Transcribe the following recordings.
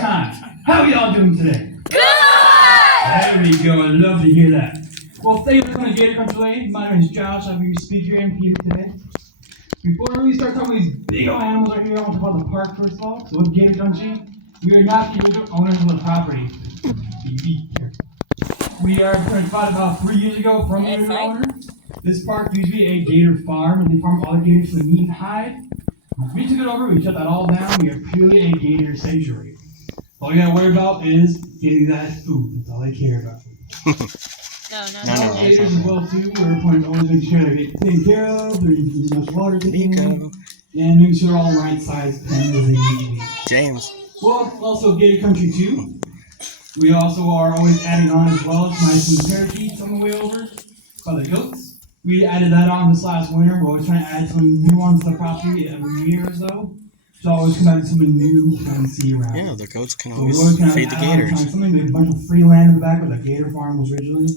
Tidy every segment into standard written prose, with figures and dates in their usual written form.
time. How are y'all doing today? Good! There we go. I love to hear that. Well, thank you for coming to Gator Country. My name is Josh. I'll be your speaker and here today. Before we start talking about these big old animals right here, I want to talk about the park first of all. So with Gator Country, we are not the original owners of the property. Be careful. We are bought about 3 years ago from the original owner. This park used to be a gator farm, and they farm all the gators for the meat and hide. We took it over, we shut that all down. We are purely a gator sanctuary. All you gotta worry about is getting that food. That's all they care about. No. Gators as well too. We're trying to always make sure they get taken care of. They're eating as much water as they can, and making sure they're all the right size pens as they need to be. James. Well, also Gator Country too. We also are always adding on as well. Nice and parakeets on the way over by the goats. We added that on this last winter. We're always trying to add some new ones to the property every year or so. So always come back with something new and see around. Yeah, the goats can So always kind of feed the gators. Something, there's a bunch of free land in the back where the gator farm was originally.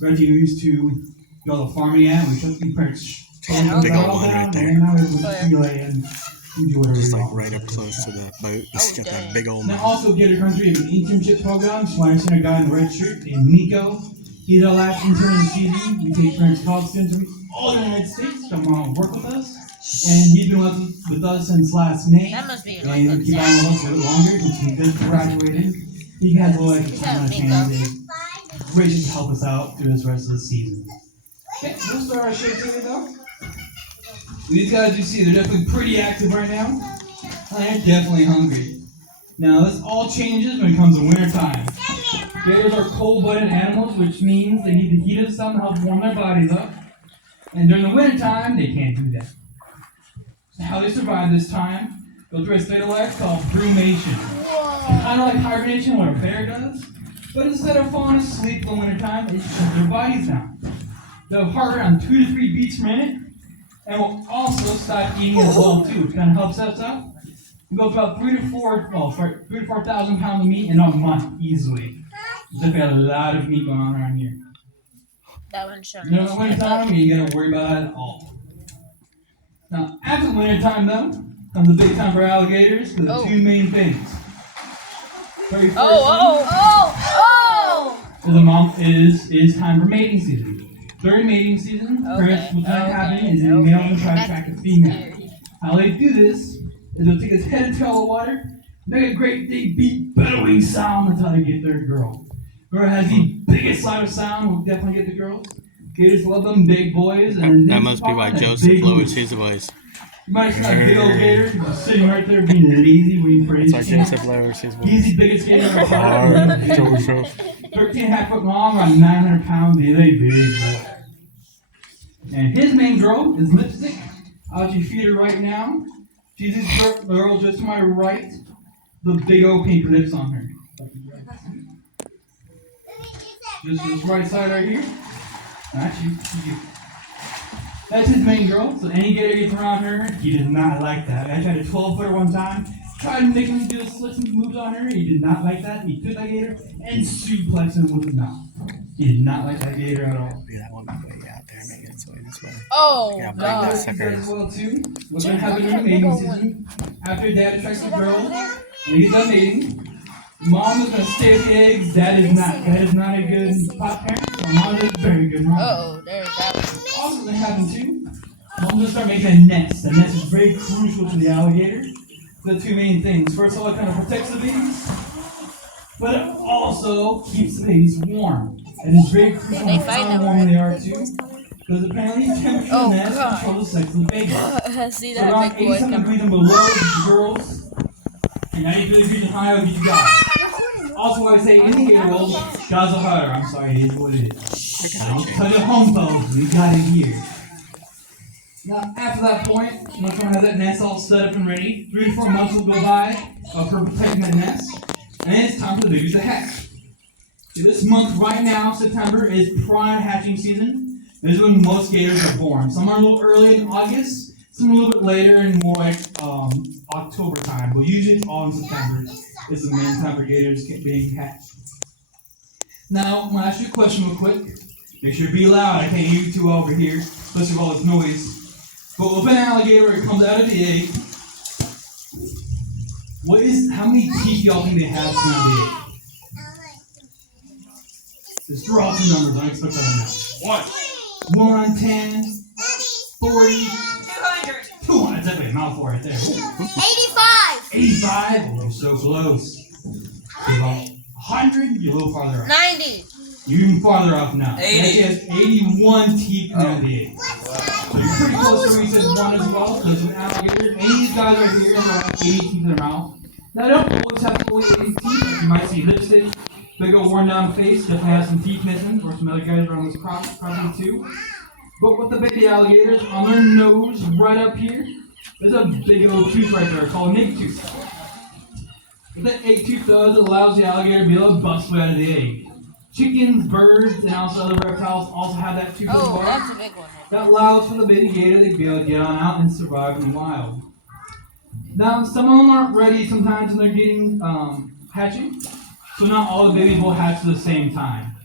Reggie used to go to farming at. We took the perch. Big old one right there. And now we have free land. We do whatever Just we like want. right up close to the boat. It's got that big old Now mouth. also Gator Country has an internship program. So I sent a guy in the red shirt named Nico. He's our last intern in the season. We take parents college students from all the United States to come on and work with us. And he's been with us since last May. That must be And like he'll keep on with us a little longer since he just graduated. He has a little extra time on his hands and gracious to help us out through this rest of the season. Okay, we'll start our show today though. These guys you see, they're definitely pretty active right now. And they're definitely hungry. Now this all changes when it comes to winter time. Gators are cold-blooded animals, which means they need the heat of the sun to help warm their bodies up. And during the winter time, they can't do that. So how they survive this time, go through a state of life called brumation. Kind of like hibernation, what a bear does. But instead of falling asleep in the winter time, they shut their bodies down. They'll heart around 2 to 3 beats per minute, and will also stop eating as well too, which kind of helps us out. We go about 3 to 4,000 pounds of meat in a month easily. There's definitely a lot of meat going on around here. That one's showing. In the winter time, you gotta worry about that at all. Now, after the winter time though, comes a big time for alligators with two main things. Very first is time for mating season. During mating season, parents will try to happen is a male will try to attract a female. How they do this is they'll take his head and tail of the water, make a great big beat bellowing sound. That's how they get their girl. Whoever has the biggest louder sound will definitely get the girls. Gators love them big boys. And That must be why Joseph lowers his voice. You might see that big old gator just sitting right there being lazy, waiting for his That's why Joseph lowers his voice. He's the biggest gator ever. Joseph. 13.5 foot long, around 900 pounds. He's a big boy. And his main girl is Lipstick. I'll let you feed her right now. She's this girl just to my right. The big old pink lips on her. Just this right side right here. Actually, that's his main girl. So any gator gets around her, he does not like that. I tried a 12-footer one time. Tried to make him do slips and moves on her. He did not like that. He took that gator and suplexed him with his mouth. He did not like that gator at all. Yeah, that one way out there, make it this way. Oh, Yeah, God. that sucker As well too. What's gonna happen in the mating season? After dad attracts the girl, when he's done mating, mom is gonna stay with the eggs. Dad is not a good pot parent. So mom is a very good mom. Oh, there's that one. Also gonna happen too. Mom's gonna start making a nest. The nest is very crucial to the alligator. The two main things. First of all, it kind of protects the babies, but it also keeps the babies warm. And it's very crucial how warm they are too. Because apparently temperature in the nest controls the sex of the baby. See So that around big boy 87 coming. degrees and below girls, and 93 degrees and higher you guys. Also, when I say indicator rolls, guys are harder. I'm sorry, it is what it is. Don't touch your home folks, we got it here. Now, after that point, once one has that nest all set up and ready, 3 to 4 months will go by of her protecting that nest, and then it's time for the babies to hatch. So this month right now, September, is prime hatching season. This is when most gators are born. Some are a little early in August, some a little bit later and more like October time, but usually all in September is the main time for gators being hatched. Now, I'm going to ask you a question real quick. Make sure to be loud. I can't hear you too well over here, especially with all this noise. But with an alligator, it comes out of the egg. How many teeth y'all think they have around the egg? Just throw out some numbers. I don't expect that now. 1, 10, 40, 200. That's definitely a mouthful right there. 85. 85. Oh, you're so close. About 100. You're a little farther off. 90. You're even farther off now. 80. Actually has 81 teeth around the egg. So you're pretty close to where you said 1 as well. So it's an alligator. Any of these guys right here have around 80 teeth in their mouth. Now, they don't always have fully 80 teeth. You might see lipstick, big old worn down face, definitely has some teeth missing, or some other guys around this property too. But with the baby alligators, on their nose, right up here, there's a big old tooth right there called an egg tooth. What that egg tooth does, it allows the alligator to be able to bust food out of the egg. Chickens, birds, and also other reptiles also have that tooth as Oh, well. that's a big one. That allows for the baby gator to be able to get on out and survive in the wild. Now, some of them aren't ready sometimes when they're getting hatching, so not all the babies will hatch at the same time.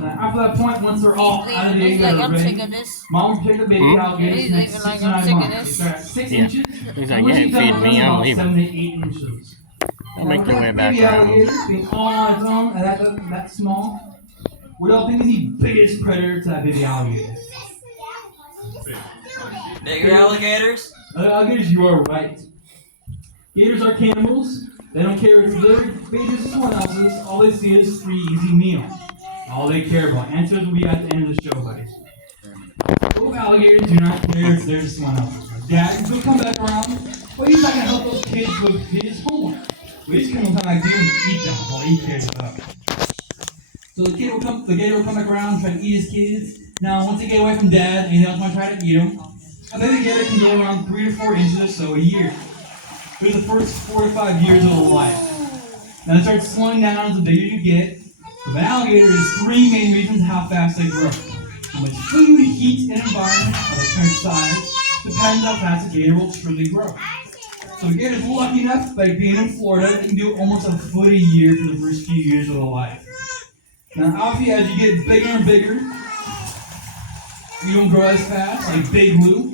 After that point, once they're all out of the egg, He's they're like, I'm ready. sick of this. Mom will pick the baby alligators He's next even 6 like, to I'm 9 sick of months. this. They start at 6 Yeah. inches. He's like, and once yeah, you done feed with me, them, I'll about leave 7 him. to 8 inches. I'll make their way Baby back around. alligator being all on its own and that small. What do y'all think is the biggest predator to that baby alligator? Bigger alligators? Alligators, you are right. Gators are cannibals. They don't care if they're babies or someone else's. All they see is free, easy meal. All they care about. Answers will be at the end of the show, buddies. Both alligators do not care if they're someone else's. Dad, he'll come back around. Well, he's not going to help those kids with his homework. Well, he's going to come back to him and eat them. All he cares about. So the gator will come back around and try to eat his kids. Now, once they get away from Dad and they don't want to try to eat them, a baby gator can go around 3 to 4 inches or so a year. For the first 4 to 5 years of their life. Now, it starts slowing down as the bigger you get. With an alligator, there's 3 main reasons how fast they grow. How much food, heat, and environment, how they turn size, depends how fast the gator will truly grow. So the gator's lucky enough, by being in Florida, they can do almost a foot a year for the first few years of their life. Now, obviously, as you get bigger and bigger, you don't grow as fast, like Big Lou.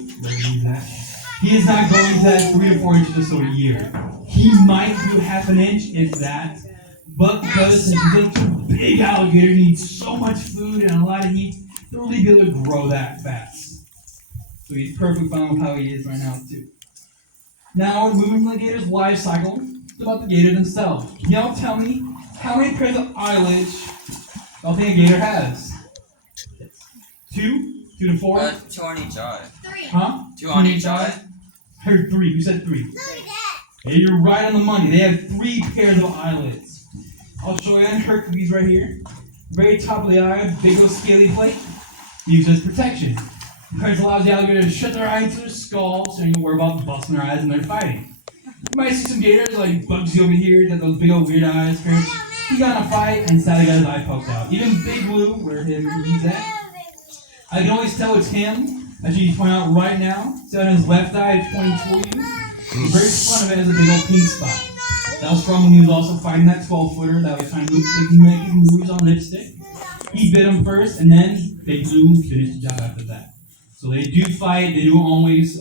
He is not going to that 3 to 4 inches or so a year. He might do half an inch, if that, but because he's a big alligator, he needs so much food and a lot of heat, he'll really be able to grow that fast. So he's perfectly fine with how he is right now, too. Now we're moving from the gator's life cycle to about the gator themselves. Y'all tell me, how many pairs of eyelids y'all think a gator has? 2? 2 to 4? 2 on each eye. Huh? 2 on each eye. Heard 3. Who said 3? Hey, you're right on the money. They have 3 pairs of eyelids. I'll show you on Hercules right here. Very top of the eye, big old scaly plate. Used as protection. Because allows the alligator to shut their eye into their skull so you don't worry about busting their eyes when they're fighting. You might see some gators like Bugsy over here that those big old weird eyes. He got in a fight and sadly got his eye poked out. Even Big Blue, where he's at. I can always tell it's him, as you point out right now. See on his left eye, it's pointing toward you. The very front of it has a big old pink spot. That was from when he was also fighting that 12-footer that was trying to make his moves on lipstick. He bit him first, and then Big Blue finished the job after that. So they do fight, they don't always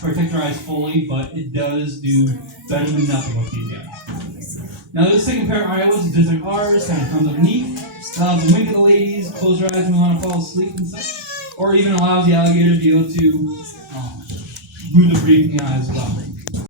protect their eyes fully, but it does do better than nothing with these guys. Now this second pair of eyelids is just like ours, kind of comes underneath. Allows them to wink at the ladies, close their eyes when they want to fall asleep and such. Or even allows the alligator to be able to move the breathing eye as well.